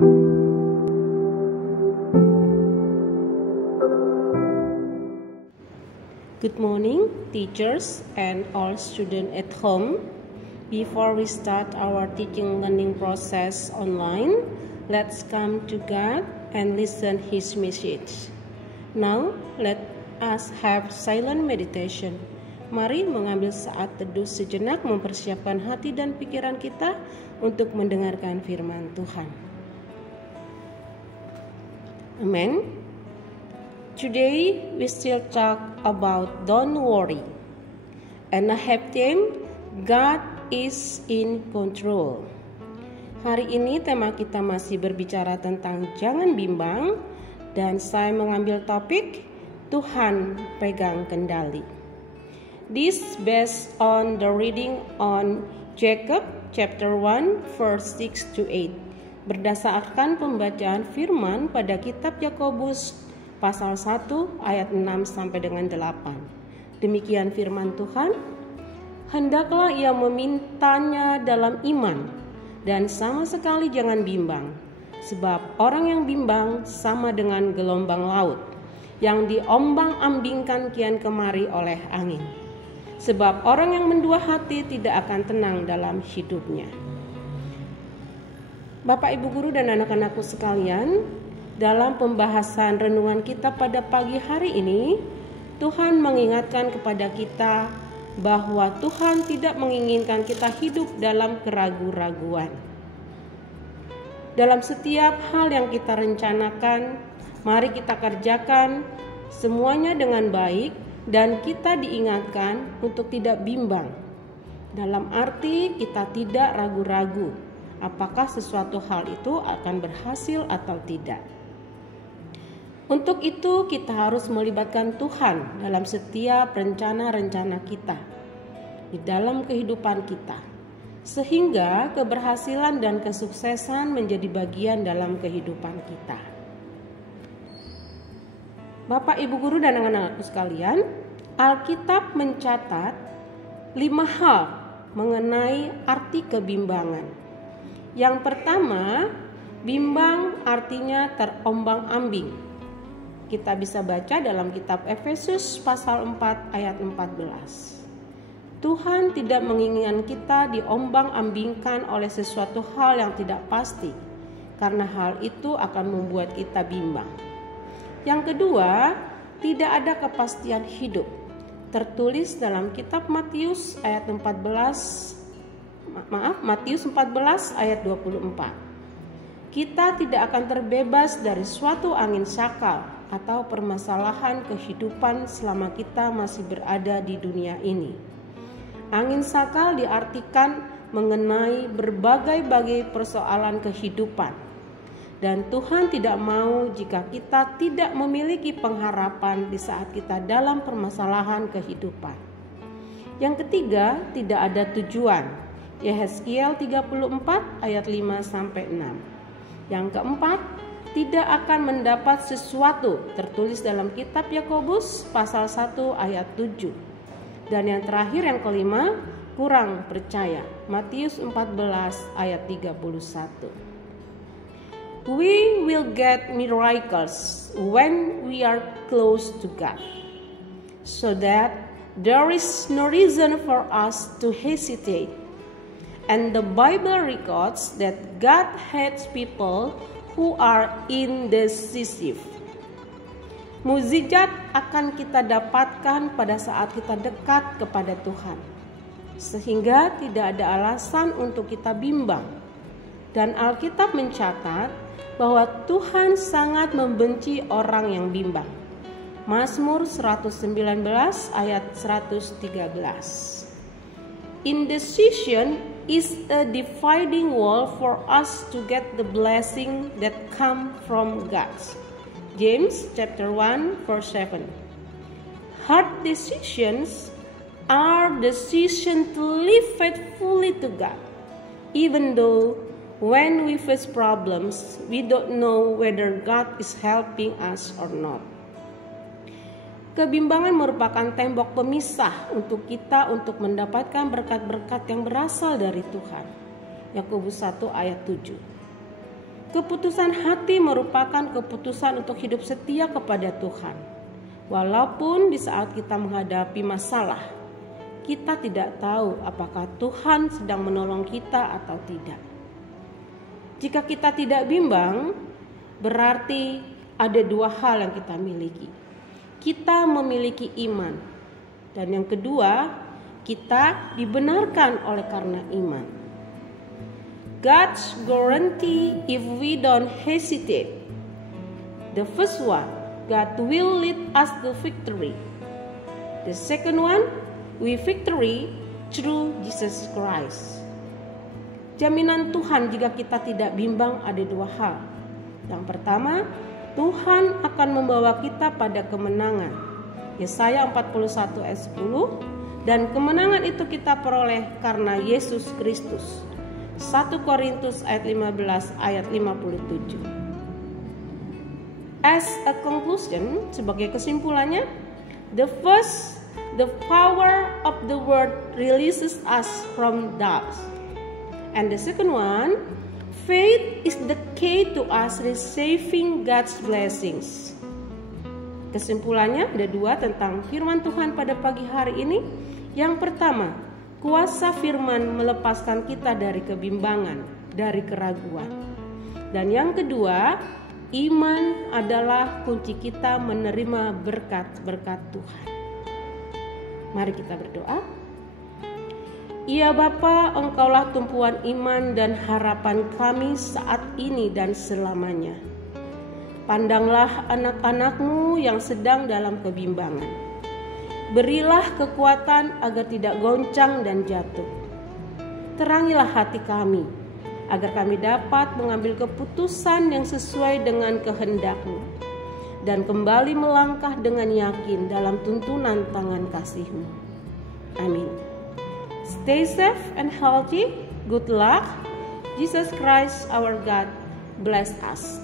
Good morning, teachers and all students at home. Before we start our teaching learning process online, let's come to God and listen His message. Now, let us have silent meditation. Mari mengambil saat teduh sejenak, mempersiapkan hati dan pikiran kita untuk mendengarkan firman Tuhan. Amen. Today we still talk about don't worry, and I have theme God is in control. Hari ini tema kita masih berbicara tentang jangan bimbang, dan saya mengambil topik Tuhan pegang kendali. This based on the reading on Jacob chapter 1 verse 6 to 8. Berdasarkan pembacaan firman pada kitab Yakobus pasal 1 ayat 6 sampai dengan 8. Demikian firman Tuhan. Hendaklah ia memintanya dalam iman dan sama sekali jangan bimbang. Sebab orang yang bimbang sama dengan gelombang laut yang diombang-ambingkan kian kemari oleh angin. Sebab orang yang mendua hati tidak akan tenang dalam hidupnya. Bapak, Ibu guru dan anak-anakku sekalian, dalam pembahasan renungan kita pada pagi hari ini, Tuhan mengingatkan kepada kita bahwa Tuhan tidak menginginkan kita hidup dalam keraguan-raguan. Dalam setiap hal yang kita rencanakan, mari kita kerjakan semuanya dengan baik dan kita diingatkan untuk tidak bimbang. Dalam arti kita tidak ragu-ragu apakah sesuatu hal itu akan berhasil atau tidak. Untuk itu kita harus melibatkan Tuhan dalam setiap rencana-rencana kita di dalam kehidupan kita, sehingga keberhasilan dan kesuksesan menjadi bagian dalam kehidupan kita. Bapak, Ibu guru dan anak-anakku sekalian, Alkitab mencatat 5 hal mengenai arti kebimbangan. Yang pertama, bimbang artinya terombang-ambing. Kita bisa baca dalam kitab Efesus pasal 4 ayat 14. Tuhan tidak menginginkan kita diombang-ambingkan oleh sesuatu hal yang tidak pasti, karena hal itu akan membuat kita bimbang. Yang kedua, tidak ada kepastian hidup. Tertulis dalam kitab Matius 14 ayat 24. Kita tidak akan terbebas dari suatu angin sakal atau permasalahan kehidupan selama kita masih berada di dunia ini. Angin sakal diartikan mengenai berbagai-bagai persoalan kehidupan. Dan Tuhan tidak mau jika kita tidak memiliki pengharapan di saat kita dalam permasalahan kehidupan. Yang ketiga, tidak ada tujuan. Yehezkiel 34 ayat 5 sampai 6. Yang keempat, tidak akan mendapat sesuatu, tertulis dalam kitab Yakobus pasal 1 ayat 7. Dan yang terakhir, yang kelima, kurang percaya, Matius 14 ayat 31. We will get miracles when we are close to God, so that there is no reason for us to hesitate. And the Bible records that God hates people who are indecisive. Mukjizat akan kita dapatkan pada saat kita dekat kepada Tuhan, sehingga tidak ada alasan untuk kita bimbang. Dan Alkitab mencatat bahwa Tuhan sangat membenci orang yang bimbang. Mazmur 119 ayat 113. Indecision is a dividing wall for us to get the blessing that come from God. James chapter 1 verse 7. Hard decisions are decisions to live faithfully to God, even though when we face problems, we don't know whether God is helping us or not. Kebimbangan merupakan tembok pemisah untuk kita untuk mendapatkan berkat-berkat yang berasal dari Tuhan. Yakobus 1 ayat 7. Keputusan hati merupakan keputusan untuk hidup setia kepada Tuhan. Walaupun di saat kita menghadapi masalah, kita tidak tahu apakah Tuhan sedang menolong kita atau tidak. Jika kita tidak bimbang, berarti ada dua hal yang kita miliki. Kita memiliki iman. Dan yang kedua, kita dibenarkan oleh karena iman. God's guarantee if we don't hesitate. The first one, God will lead us to victory. The second one, we victory through Jesus Christ. Jaminan Tuhan jika kita tidak bimbang ada dua hal. Yang pertama, Tuhan akan membawa kita pada kemenangan. Yesaya 41 ayat 10. Dan kemenangan itu kita peroleh karena Yesus Kristus. 1 Korintus ayat 15 ayat 57. As a conclusion, sebagai kesimpulannya, the power of the word releases us from doubts. And the second one, faith is the key to us receiving God's blessings. Kesimpulannya ada dua tentang firman Tuhan pada pagi hari ini. Yang pertama, kuasa firman melepaskan kita dari kebimbangan, dari keraguan. Dan yang kedua, iman adalah kunci kita menerima berkat-berkat Tuhan. Mari kita berdoa. Ya Bapa, Engkaulah tumpuan iman dan harapan kami saat ini dan selamanya. Pandanglah anak-anak-Mu yang sedang dalam kebimbangan. Berilah kekuatan agar tidak goncang dan jatuh. Terangilah hati kami, agar kami dapat mengambil keputusan yang sesuai dengan kehendak-Mu dan kembali melangkah dengan yakin dalam tuntunan tangan kasih-Mu. Amin. Stay safe and healthy. Good luck. Jesus Christ our God bless us.